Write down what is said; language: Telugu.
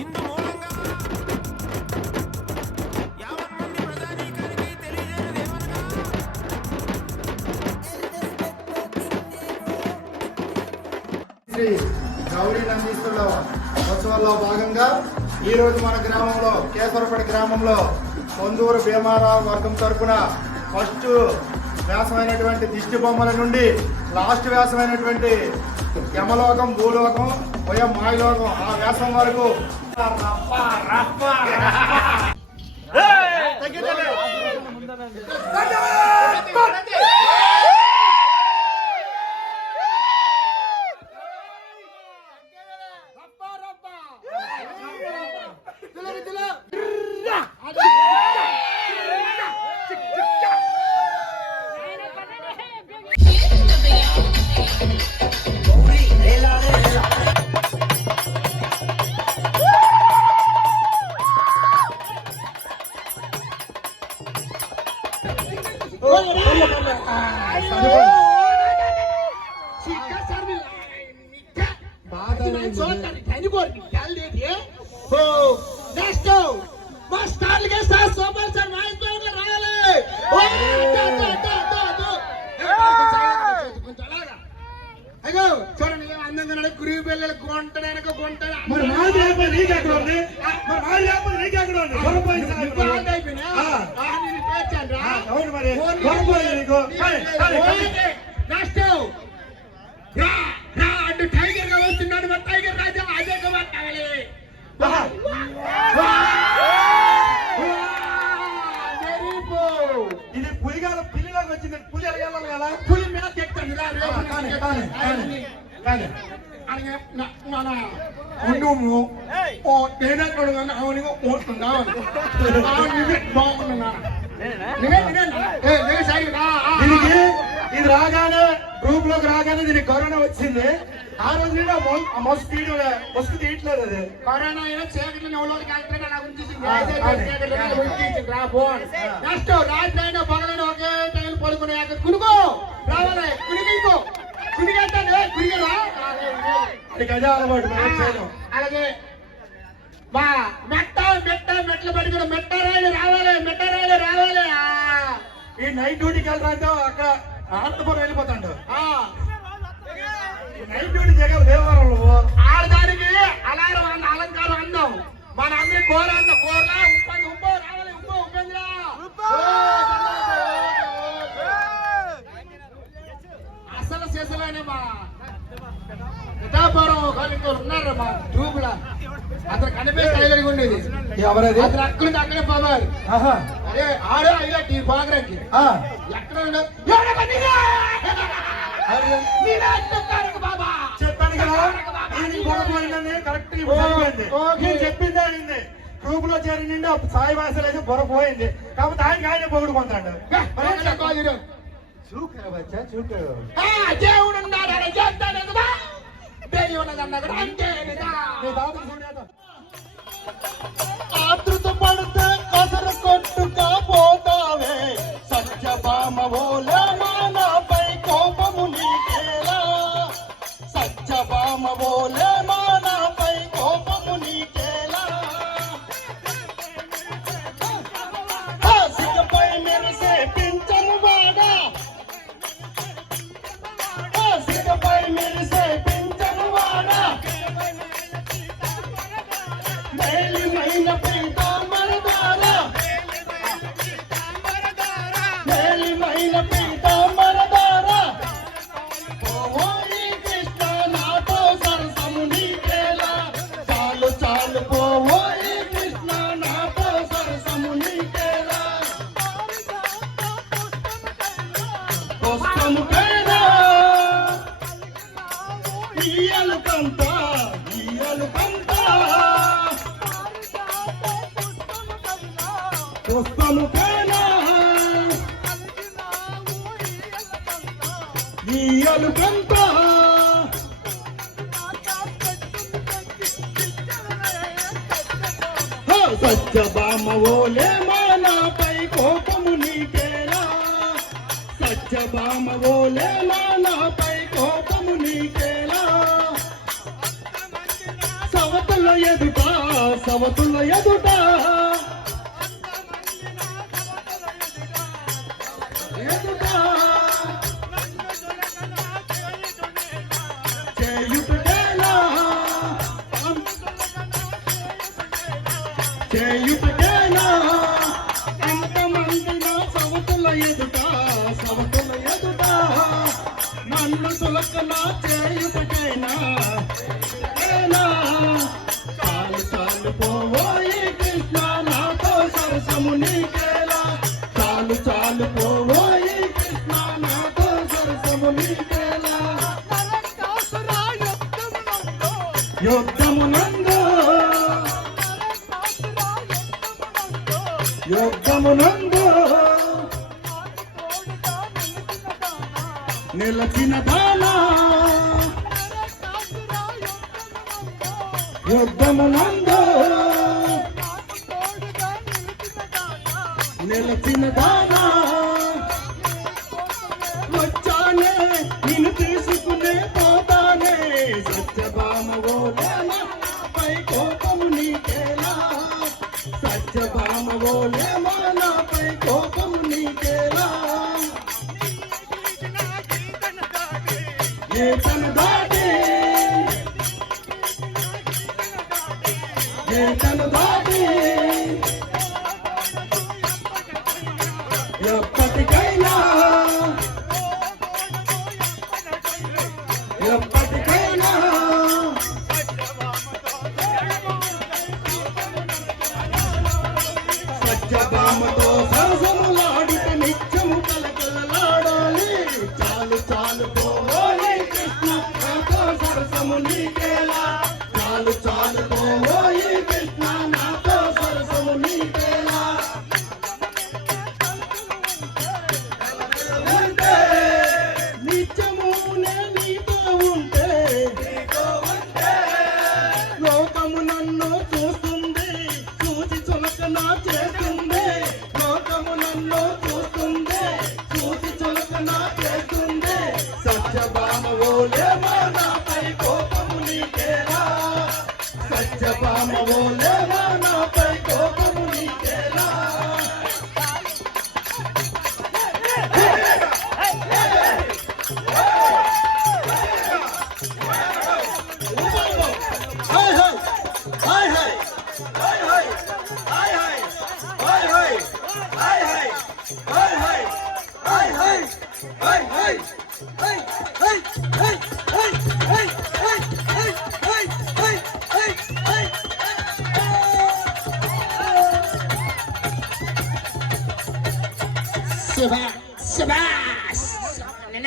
ఇందు మూలంగా యావన్ మంది ప్రజానీకానికి తెలియజేయదేమనగా శ్రీ గౌరీ నందీశ్వరుల ఉత్సవాల్లో భాగంగా ఈరోజు మన గ్రామంలో కేశవరపేట గ్రామంలో పొందూరు భీమారావు వర్గం తరపున ఫస్ట్ వ్యాసమైనటువంటి దిష్టి బొమ్మల నుండి లాస్ట్ వ్యాసమైనటువంటి యమలోకం, భూలోకం, భయం, మాయలోకం ఆ వ్యాసం వరకు చూడండి అందంగా కురివి పిల్లలు కొంటడానికి కొంటారు అటు టైగర్ గా వస్తున్నాడు మరి టైగర్ రాజా అదే కావాలి ఇది పులిగాల పిల్లిలాగా వచ్చింది. పులి ఎరగాలి కదా, పులి మీద చెప్తాను మన ఉండుము ఓ తేనెక్కడు అవనిగా పోతుందా బాగుంటున్నా ఇది రాగానే గ్రూప్ లోకి రాగానే దీనికి కరోనా వచ్చింది. ఆ రోజు నుండి మస్కు తీయట్లేదు. అది కరోనా అయినా చీకట్లు ఎవరికి వెళ్తాడు అలా ఉంచేసింది. రాత్రి అయినా పగలైనా ఒకే టైం పడుకునే కునుకో రావాలి కునికింకో కునికెళ్తాను కునికరా అలాగే మా మెట్లు పట్టుకుని మెట్టరాయలు రావాలి ఈ నైట్ డ్యూటీకి వెళ్తాంటే అక్కడ అనంతపురం వెళ్ళిపోతాడు. నైట్ డ్యూటీ చేయగలరు దేవారంలో ఆడదానికి అలారం అలంకారం అందం మన అందరి కూర కూరలా ఉప్పంది ఉప్పో రావాలి ఉప్పో ఉప్పందిరా అసలు చేసలేనే మా పిఠాపురం ఉన్నారు మా ట్యూబ్లా అతను కనిపించి ఉండేది ఎవరది అతను అక్కడే పోవాలి. అదే ఆడే ఇలా టీ బాగరాకి ఎక్కడ చెప్పాను కదా బొరపోయిందని కరెక్ట్ నేను చెప్పిందే అయింది. గ్రూప్ లో చేరి నిండి సాయి భాషలు అయితే బొరపోయింది. కాకపోతే ఆయన పొగుడుకుంటాడు. దేవుడు ఉన్నాడు చేస్తాడు కదా దేవుడు అన్నాడు అంతే ఆతృత పడితే కసర కొట్టుగా పోతావే సత్యభామ ఓలే మానపై కోపము నీకేలా సత్యభామ ఓలే మానపై కోపము నీకేలా సిగపై మెరిసే పింఛను వాడా సిగపై మెరిసే పింఛను వాడా మేలిమైన పీతాంబరధారా మేలిమైన పీతాంబరధారా పోవోయి కృష్ణ నాతో సరసము నీకేలా చాలు చాలు పోవోయి కృష్ణ నాతో సరసము నీకేలా పుస్తముకైనా ఇయ్యలు కంత పుస్తముకైనా ఇయ్యలు కంత సత్యభామ ఓలే మానాపై కోపము నీకేలా సత్యభామ ఓలే మానాపై కోపము నీకేలా సవతల ఎదుట సవతుల ఎదుట ఎదుట చేయుటేలా చేయుటేలా అంతమంది నా సవతుల ఎదుట నన్ను సులకనా చేయుటకైనా చాలు చాలు పోవోయి కృష్ణ నాతో సరసము నీకేలా చాలు చాలు పోవోయి కృష్ణ నాతో సరసము నీకేలా యుద్ధమునందు నిలచిన దానా యుద్ధమునందు నిలచిన దానా వచ్చానే నిన్ను తీసుకునే పోతానే సత్యభామవోలేమా పై కోపము నీకేలా సత్యభామవోలేమా నాపై కోపము నీకేలా ఏతను దాటి ఎప్పటికైనా సత్యభామతో సరసములాడితే నిత్యము కలకలలాడాలి చాలు చాలు పోవాలి కృష్ణ నాతో సరసము నీకేలా చాలు చాలు పోవాలి కృష్ణ నాతో సరసము నీకేలా నిత్యము నీతో ఉంటే లోకము నన్ను చూస్తుంది చూసి చులకన చేస్తుంది లోకము నన్ను చూస్తుంది చూసి చులకన చేస్తుంది సత్యభామవోలేమా నాపై కోపము నీకేలా సత్యభామవోలేమా నాపై కోపము నీకేలా Shabbat!